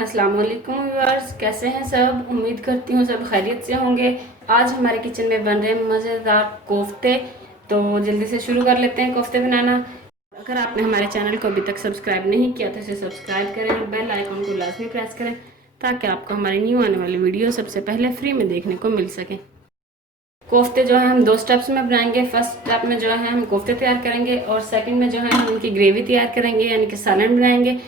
अस्सलाम वालेकुम व्यूअर्स, कैसे हैं सब। उम्मीद करती हूँ सब खैरियत से होंगे। आज हमारे किचन में बन रहे हैं मज़ेदार कोफ्ते। तो जल्दी से शुरू कर लेते हैं कोफ्ते बनाना। अगर आपने हमारे चैनल को अभी तक सब्सक्राइब नहीं किया तो इसे सब्सक्राइब करें और बेल आइकन को लाजमी प्रेस करें ताकि आपको हमारी न्यू आने वाली वीडियो सबसे पहले फ्री में देखने को मिल सके। कोफ्ते जो है हम दो स्टेप्स में बनाएंगे। फर्स्ट स्टेप में जो है हम कोफ्ते तैयार करेंगे और सेकंड में जो है हम उनकी ग्रेवी तैयार करेंगे, यानी कि सालन बनाएंगे।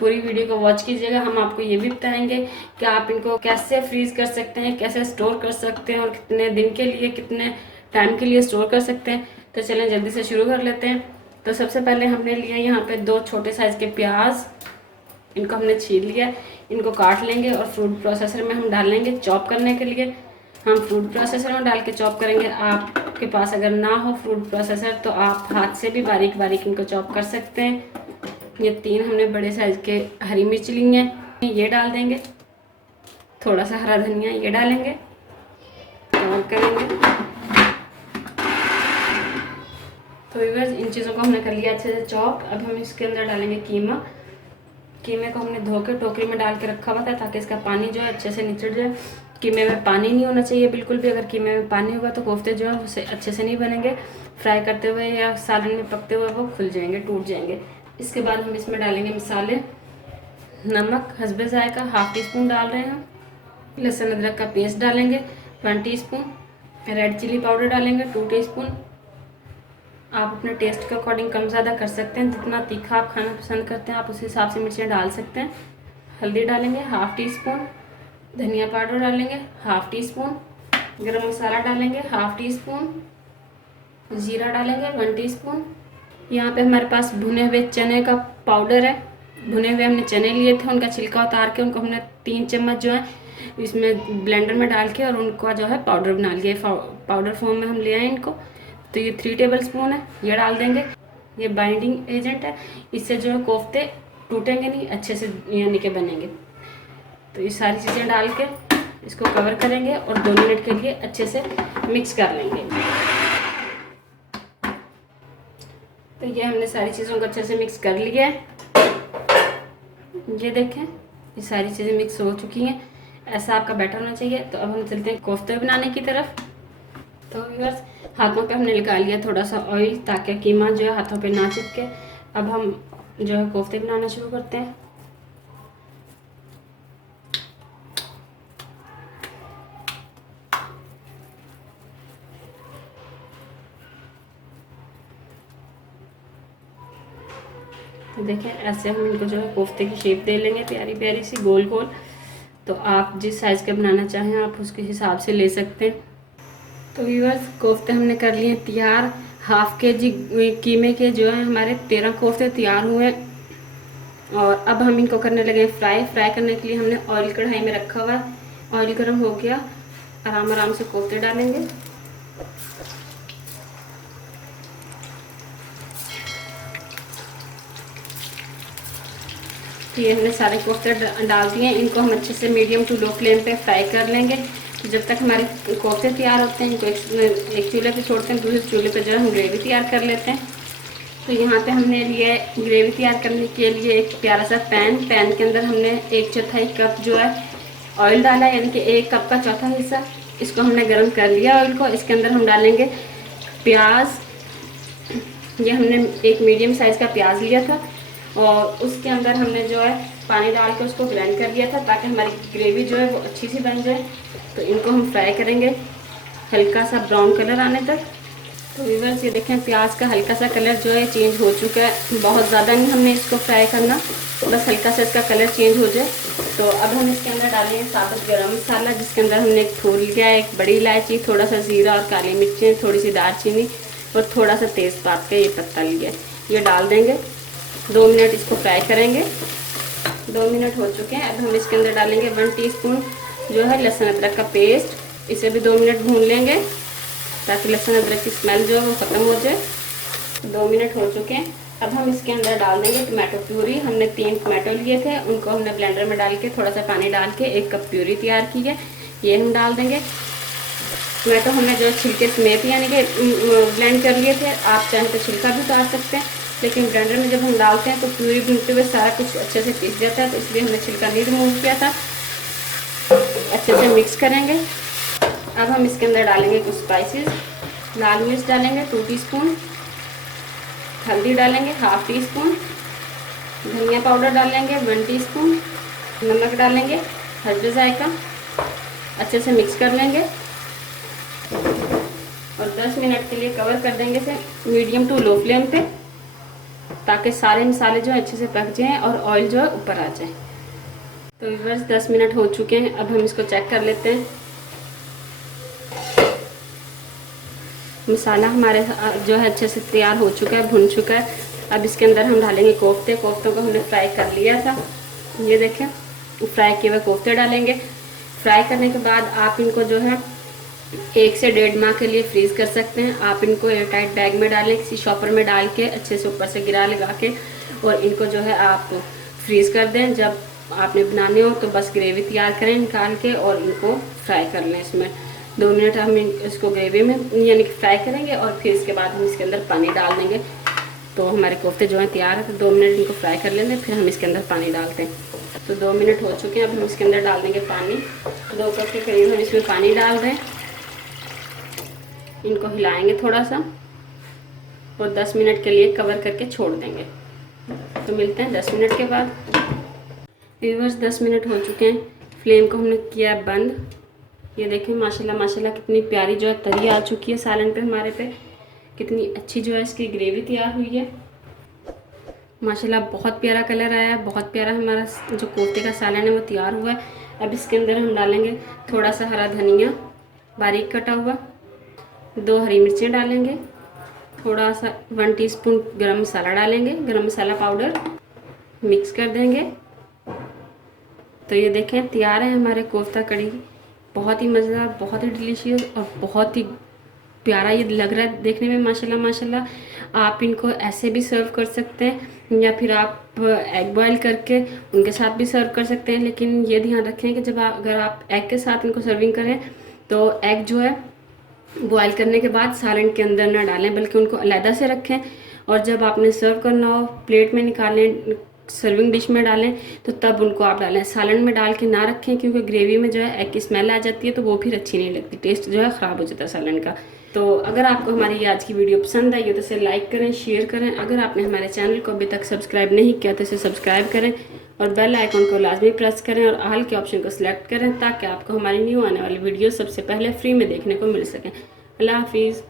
पूरी वीडियो को वॉच कीजिएगा। हम आपको ये भी बताएंगे कि आप इनको कैसे फ्रीज कर सकते हैं, कैसे स्टोर कर सकते हैं और कितने दिन के लिए, कितने टाइम के लिए स्टोर कर सकते हैं। तो चलें जल्दी से शुरू कर लेते हैं। तो सबसे पहले हमने लिया यहाँ पे 2 छोटे साइज़ के प्याज। इनको हमने छील लिया। इनको काट लेंगे और फ्रूट प्रोसेसर में हम डाल लेंगे चॉप करने के लिए। हम फ्रूट प्रोसेसर में डाल के चॉप करेंगे। आपके पास अगर ना हो फ्रूट प्रोसेसर तो आप हाथ से भी बारीक बारीक इनको चॉप कर सकते हैं। ये 3 हमने बड़े साइज़ के हरी मिर्च ली हैं, ये डाल देंगे। थोड़ा सा हरा धनिया ये डालेंगे और करेंगे। तो व्यूअर्स, इन चीज़ों को हमने कर लिया अच्छे से चॉप। अब हम इसके अंदर डालेंगे कीमा। कीमे को हमने धो के टोकरी में डाल के रखा हुआ था ताकि इसका पानी जो है अच्छे से निचड़ जाए। कीमे में पानी नहीं होना चाहिए बिल्कुल भी। अगर कीमे में पानी होगा तो कोफ्ते जो है उसे अच्छे से नहीं बनेंगे। फ्राई करते हुए या सालन में पकते हुए वो खुल जाएंगे, टूट जाएंगे। इसके बाद हम इसमें डालेंगे मसाले। नमक हस्बे जायका ½ टीस्पून डाल रहे हैं। लहसुन अदरक का पेस्ट डालेंगे 1 टीस्पून। रेड चिली पाउडर डालेंगे 2 टीस्पून। आप अपने टेस्ट के अकॉर्डिंग कम ज़्यादा कर सकते हैं। जितना तीखा आप खाना पसंद करते हैं आप उस हिसाब से मिर्चें डाल सकते हैं। हल्दी डालेंगे ½ टीस्पून। धनिया पाउडर डालेंगे ½ टीस्पून। गरम मसाला डालेंगे ½ टीस्पून। जीरा डालेंगे 1 टीस्पून। यहाँ पे हमारे पास भुने हुए चने का पाउडर है। भुने हुए हमने चने लिए थे, उनका छिलका उतार के उनको हमने 3 चम्मच जो है इसमें ब्लेंडर में डाल के और उनका जो है पाउडर बना लिया। पाउडर फॉर्म में हम ले आए इनको। तो ये 3 टेबल स्पून है, ये डाल देंगे। ये बाइंडिंग एजेंट है, इससे जो है कोफ्ते टूटेंगे नहीं, अच्छे से यानी कि बनेंगे। तो ये सारी चीज़ें डाल के इसको कवर करेंगे और 2 मिनट के लिए अच्छे से मिक्स कर लेंगे। तो ये हमने सारी चीज़ों को अच्छे से मिक्स कर लिया है। ये देखें, ये सारी चीज़ें मिक्स हो चुकी हैं। ऐसा आपका बैटर होना चाहिए। तो अब हम चलते हैं कोफ्ते बनाने की तरफ। तो व्यूअर्स, हाथों पे हमने लगा लिया थोड़ा सा ऑयल ताकि कीमा जो है हाथों पे ना चिपके। अब हम जो है कोफ्ते बनाना शुरू करते हैं। तो देखें, ऐसे हम इनको जो है कोफ्ते की शेप दे लेंगे, प्यारी प्यारी सी गोल गोल। तो आप जिस साइज़ का बनाना चाहें आप उसके हिसाब से ले सकते हैं। तो व्यूअर्स, कोफ्ते हमने कर लिए तैयार। ½ kg कीमे के जो है हमारे 13 कोफ्ते तैयार हुए। और अब हम इनको करने लगे फ्राई। फ्राई करने के लिए हमने ऑयल कढ़ाई में रखा हुआ है। ऑयल गर्म हो गया, आराम आराम से कोफ्ते डालेंगे। ये हमने सारे कोफ्ते डाल दिए। इनको हम अच्छे से मीडियम टू लो फ्लेम पे फ्राई कर लेंगे। जब तक हमारे कोफ्ते तैयार होते हैं इनको एक चूल्हे पे छोड़ते हैं, दूसरे चूल्हे पे जो है हम ग्रेवी तैयार कर लेते हैं। तो यहाँ पे हमने लिए ग्रेवी तैयार करने के लिए एक प्यारा सा पैन के अंदर हमने 1/4 कप जो है ऑयल डाला, यानी कि 1 कप का चौथा हिस्सा। इसको हमने गर्म कर लिया ऑयल को। इसके अंदर हम डालेंगे प्याज। ये हमने एक मीडियम साइज़ का प्याज लिया था और उसके अंदर हमने जो है पानी डाल के उसको ब्लेंड कर लिया था ताकि हमारी ग्रेवी जो है वो अच्छी सी बन जाए। तो इनको हम फ्राई करेंगे हल्का सा ब्राउन कलर आने तक। तो व्यूअर्स, ये देखें, प्याज का हल्का सा कलर जो है चेंज हो चुका है। बहुत ज़्यादा नहीं हमने इसको फ्राई करना, बस हल्का सा इसका कलर चेंज हो जाए। तो अब हम इसके अंदर डालेंगे साबुत गरम मसाला, जिसके अंदर हमने एक थोड़ लिया, एक बड़ी इलायची, थोड़ा सा ज़ीरा और काली मिर्चें, थोड़ी सी दालचीनी और थोड़ा सा तेज़पात का ये पत्ता लिया। ये डाल देंगे। 2 मिनट इसको फ्राई करेंगे। 2 मिनट हो चुके हैं। अब हम इसके अंदर डालेंगे 1 टीस्पून जो है लहसुन अदरक का पेस्ट। इसे भी 2 मिनट भून लेंगे ताकि लहसुन अदरक की स्मेल जो है वो ख़त्म हो जाए। 2 मिनट हो चुके हैं। अब हम इसके अंदर डाल देंगे टमाटो प्यूरी। हमने 3 टमाटो लिए थे, उनको हमने ब्लेंडर में डाल के थोड़ा सा पानी डाल के 1 कप प्यूरी तैयार की है, ये हम डाल देंगे। टमाटो हमने जो छिलके समेत यानी कि ब्लेंड कर लिए थे। आप चाहें तो छिलका भी उतार सकते हैं। लेकिन ब्लेंडर में जब हम डालते हैं तो प्यूरी भूनते हुए सारा कुछ अच्छे से पीस जाता है, तो इसलिए हमने छिलका नहीं रिमूव किया था। अच्छे से मिक्स करेंगे। अब हम इसके अंदर डालेंगे कुछ स्पाइसेस। लाल मिर्च डालेंगे 2 टीस्पून, हल्दी डालेंगे 1/2 टीस्पून, धनिया पाउडर डालेंगे 1 टीस्पून, नमक डालेंगे हस्ब जायका। अच्छे से मिक्स कर लेंगे और 10 मिनट के लिए कवर कर देंगे इसे मीडियम टू लो फ्लेम पे, ताकि सारे मसाले जो है अच्छे से पक जाएं और ऑयल जो है ऊपर आ जाए। तो व्यूअर्स 10 मिनट हो चुके हैं। अब हम इसको चेक कर लेते हैं। मसाला हमारे जो है अच्छे से तैयार हो चुका है, भुन चुका है। अब इसके अंदर हम डालेंगे कोफ्ते। कोफ्तों को हमने फ्राई कर लिया था, ये देखें, फ्राई किए हुए कोफ्ते डालेंगे। फ्राई करने के बाद आप इनको जो है 1 से 1.5 माह के लिए फ्रीज़ कर सकते हैं। आप इनको एयर टाइट बैग में डालें, किसी शॉपर में डाल के अच्छे से ऊपर से गिरा लगा के, और इनको जो है आप फ्रीज़ कर दें। जब आपने बनाने हो तो बस ग्रेवी तैयार करें निकाल के और इनको फ्राई कर लें। इसमें 2 मिनट हम इसको ग्रेवी में यानी कि फ्राई करेंगे और फिर इसके बाद हम इसके अंदर पानी डाल देंगे। तो हमारे कोफ्ते जो है तैयार है। तो 2 मिनट इनको फ्राई कर लेंगे, फिर हम इसके अंदर पानी डालते हैं। तो 2 मिनट हो चुके हैं। अब हम इसके अंदर डाल देंगे पानी। 2 कप के करीब हम इसमें पानी डाल दें। इनको हिलाएंगे थोड़ा सा और 10 मिनट के लिए कवर करके छोड़ देंगे। तो मिलते हैं 10 मिनट के बाद। व्यूअर्स 10 मिनट हो चुके हैं। फ्लेम को हमने किया बंद। ये देखें माशाल्लाह माशाल्लाह कितनी प्यारी जो है तरी आ चुकी है सालन पे हमारे पे। कितनी अच्छी जो है इसकी ग्रेवी तैयार हुई है। माशाल्लाह बहुत प्यारा कलर आया है, बहुत प्यारा हमारा जो कोफ्ते का सालन है वो तैयार हुआ है। अब इसके अंदर हम डालेंगे थोड़ा सा हरा धनिया बारीक कटा हुआ, 2 हरी मिर्चें डालेंगे, थोड़ा सा 1 टीस्पून गरम मसाला डालेंगे, गरम मसाला पाउडर, मिक्स कर देंगे। तो ये देखें तैयार है हमारे कोफ्ता कड़ी। बहुत ही मज़ेदार, बहुत ही डिलीशियस और बहुत ही प्यारा ये लग रहा है देखने में माशाल्लाह माशाल्लाह। आप इनको ऐसे भी सर्व कर सकते हैं या फिर आप एग बॉयल करके उनके साथ भी सर्व कर सकते हैं। लेकिन ये ध्यान रखें कि जब अगर आप एग के साथ इनको सर्विंग करें तो एग जो है बॉयल करने के बाद सालन के अंदर ना डालें, बल्कि उनको अलहदा से रखें। और जब आपने सर्व करना हो प्लेट में निकालें, सर्विंग डिश में डालें, तो तब उनको आप डालें। सालन में डाल के ना रखें, क्योंकि ग्रेवी में जो है एग की स्मेल आ जाती है, तो वो फिर अच्छी नहीं लगती, टेस्ट जो है ख़राब हो जाता है सालन का। तो अगर आपको हमारी आज की वीडियो पसंद आई हो तो इसे लाइक करें, शेयर करें। अगर आपने हमारे चैनल को अभी तक सब्सक्राइब नहीं किया तो इसे सब्सक्राइब करें और बेल आइकन को लाजमी प्रेस करें और ऑल के ऑप्शन को सिलेक्ट करें, ताकि आपको हमारी न्यू आने वाली वीडियो सबसे पहले फ्री में देखने को मिल सकें। अल्लाह हाफिज़।